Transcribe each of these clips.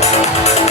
Música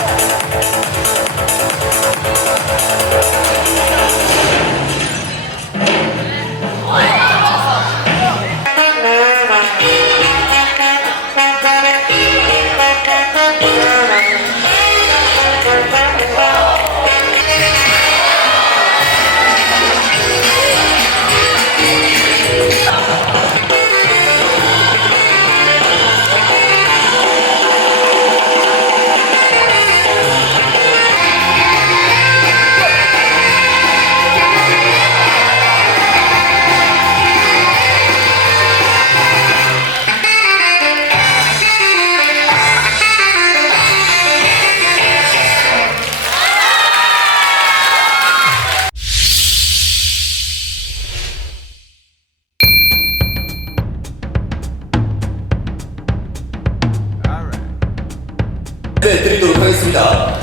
말씀해 드리도록 하겠습니다.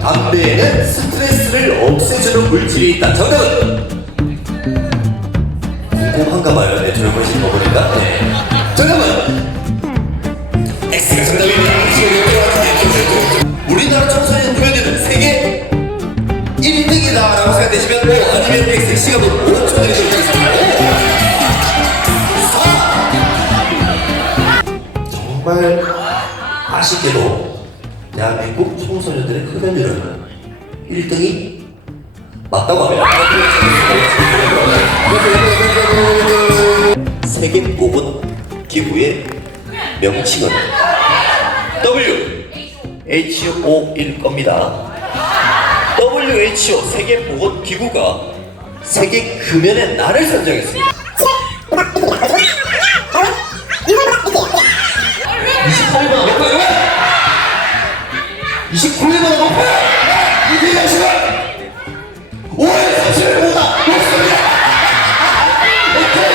담배에는 스트레스를 없애주는 물질이 있다. 정답은 궁금한가 봐요. 네, 젊으신 거 보니까. 네. 정답은 X가 정답입니다. 우리나라 청소년 표현에는 세계 1등이다 라고 생각되시면 뭐 아니면 X 시간은 5초 드리도록 하겠습니다. 정말 아쉽게도 대한민국 청소년들의 흡연율은 1등이 맞다고 합니다. 세계 뽑은 기구의 명칭은 WHO일 겁니다. WHO 세계 보건 기구가 세계 금연의 날을 선정했습니다. 28만 높아요. 29일보다 높아요. 이 대장시간 5월 30일보다 높습니다. 오케이.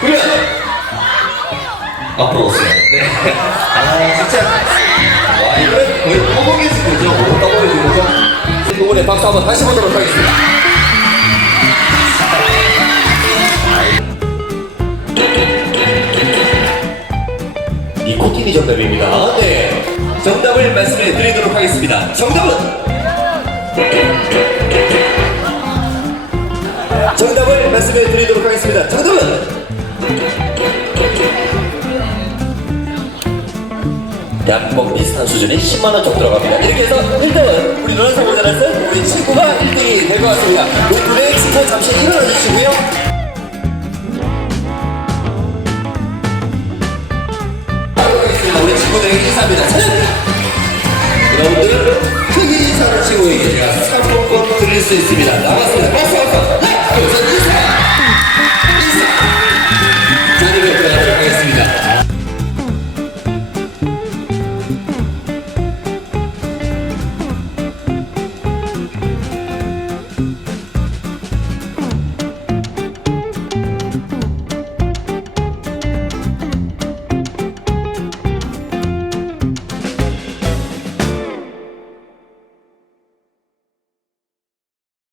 그래. 앞으로 오세요. 네. 아 진짜. 와 이거는 거의 떠먹여진 거죠. 뭐 떠먹여진 거죠. 이번에 박수 한번 다시 보도록 하겠습니다. 정답입니다. 네. 정답을 말씀해 드리도록 하겠습니다. 정답은 정답을 말씀해 드리도록 하겠습니다. 정답은 약먹 비슷한 수준이 10만원 정도 들어갑니다. 이렇게 해서 1등은 우리 노란사 모자라서 우리 친구가 1등이 될 것 같습니다. 우리 둘의 친구 잠시 일어나 주시고요. 친구들에게 인사합니다. 자, 여러분들 크게 인사를 친구에게 제가 상품권 드릴 수 있습니다. 나갔습니다.